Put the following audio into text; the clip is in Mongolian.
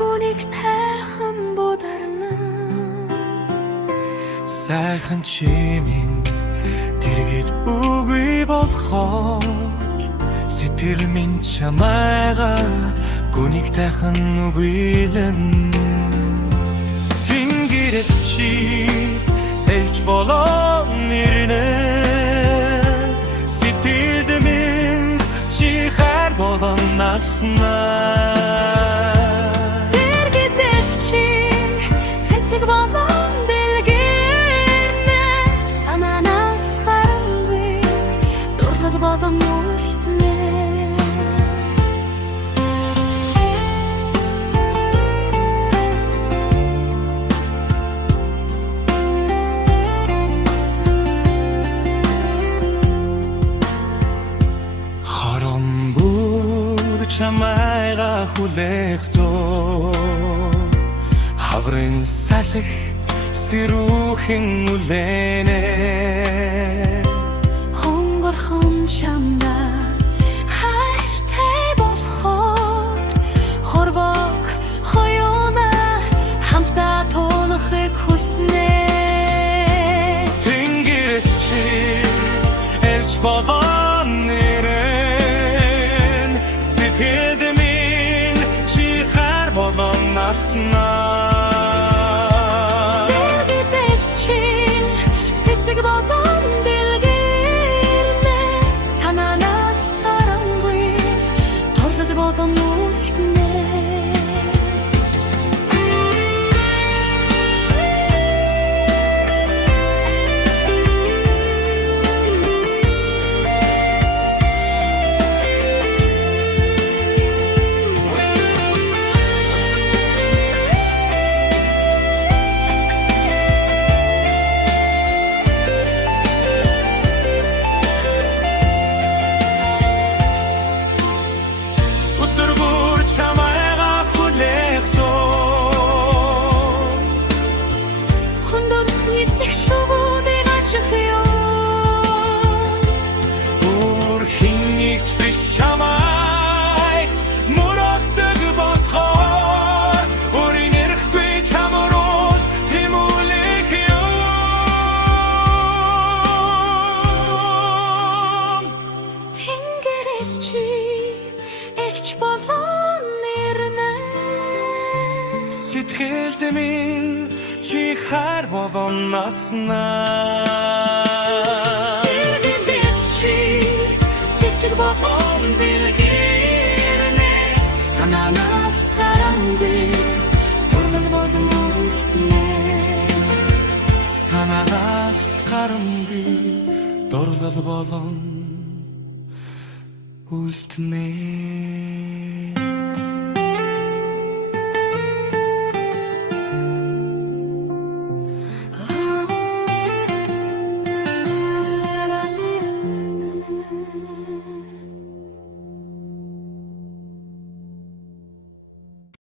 Хүнийг тайхан бударна сайхан чимийн дэргэд үгүй болохоор сэтгэл минь чамайга хүнийг тайхан үгүйлэн Тэнгэрээс чи элч болон нэрнэ сэтгэлд минь чи хар болон наснаа Дэргэдэс чи цэцэг болон дэлгэрнэ санаанаас гаралгүй дурлал болон үлднэ Чамайга хүлээх зөө хаврын салхи сэрүүхэн үлэнэ хонгорхон чамда хайртай болохоор хорвог хоёуна хамтдаа тулахыг хүснэ Тэнгэрээс чи элч болон нэрэн сэтгэлд минь чи хар болон наснаа Дэргэдэс чи цэцэг болон дэлгэрнэ санаанаас гаралгүй дурлал болон үлднэ Сэтгэлд минь чи хар болон наснаа Дэргэдэс чи цэцэг болон дэлгэрнэ санаанаас гаралгүй дурлал болон үлднэ санаанаас гаралгүй дурлал болон үлднэ